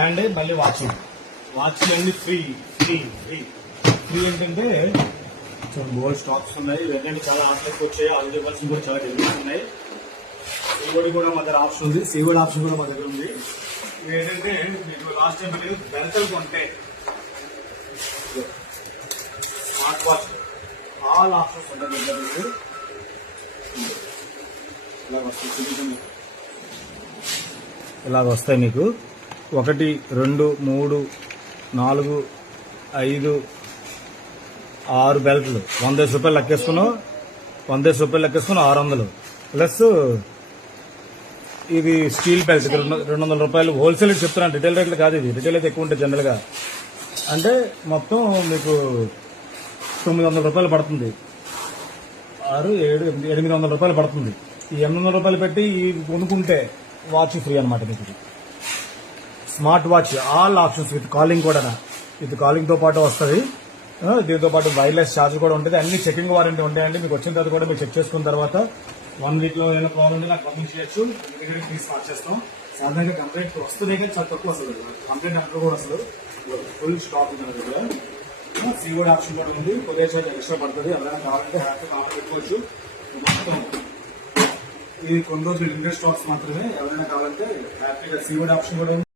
And మళ్ళీ watch అన్ని free free free free ఏంటంటే గోల్డ్ స్టాక్స్ ఉన్నాయి. ఇవన్నీ చాలా ఆఫర్స్ వచ్చాయి. ఆల్రెడీ వర్షన్ కూడా చాలా డెలివరీస్ ఉన్నాయి. సీఓడి కూడా మా దగ్గర ఆప్షన్ ఉంది. సీఓడి ఆప్షన్ కూడా మా దగ్గర ఉంది. ఏంటంటే మీకు లాస్ట్ టైం మీరు బెల్టలు కొంటే స్మార్ట్ వాచ్ ఆల్ ఆప్షన్స్ ఉంటాయి. ఇలాగ వస్తాయి మీకు 1 2 3 4 5 6 బెల్ట్లు 100 రూపాయలు లెక్కేసుకున్నాం. 100 రూపాయలు లెక్కేసుకున్నాం 600 ప్లస్ ఇది స్టీల్ బెల్ట్ 200 రూపాయలు. హోల్సేల్ చెప్తున్నాను, రిటైల్ రేట్లు కాదు. ఇది రిటైల్ అయితే ఎక్కువ ఉంటుంది జనరల్ గా. అంటే మొత్తం మీకు 900 రూపాయలు పడుతుంది. 6 7 800 రూపాయలు పడుతుంది. ఈ 800 రూపాయలు పెట్టి కొనుక్కుంటే వాచ్ ఫ్రీ అనమాట మీకు. Smart watch all options with calling కూడా, విత్ కాలింగ్ తో పాటు వస్తుంది. దీంతో పాటు వైర్లెస్ ఛార్జ్ కూడా ఉంటుంది. అన్ని చెకింగ్ వారంటీ ఉంటాయండి. మీకు వచ్చిన తర్వాత కూడా మీరు చెక్ చేసుకున్న తర్వాత 1 వీక్ లో ఏమైనా ప్రాబ్లం ఉంటే నాకు పంపించవచ్చు. మీ దగ్గర ఫీజు స్టార్ట్ చేస్తాం. సాధారణంగా కంప్లైంట్ వస్తుంది కానీ చాలా తక్కువ వస్తుంది. కంప్లైంట్ అంతా కూడా వస్తుంది. ఫుల్ స్టాక్ ఉంది మన దగ్గర. సీఓడి ఆప్షన్ కూడా ఉంది. కొద్దిగా ఎక్స్ట్రా పడుతుంది. ఎవరైనా కావాలంటే హ్యాపీగా ఆర్డర్ పెట్టుకోవచ్చు. మొత్తం ఇది కొన్ని రోజులు లిమిటెడ్ స్టాక్స్ మాత్రమే. ఎవరైనా కావాలంటే హ్యాపీగా సీఓడి ఆప్షన్ కూడా ఉంది.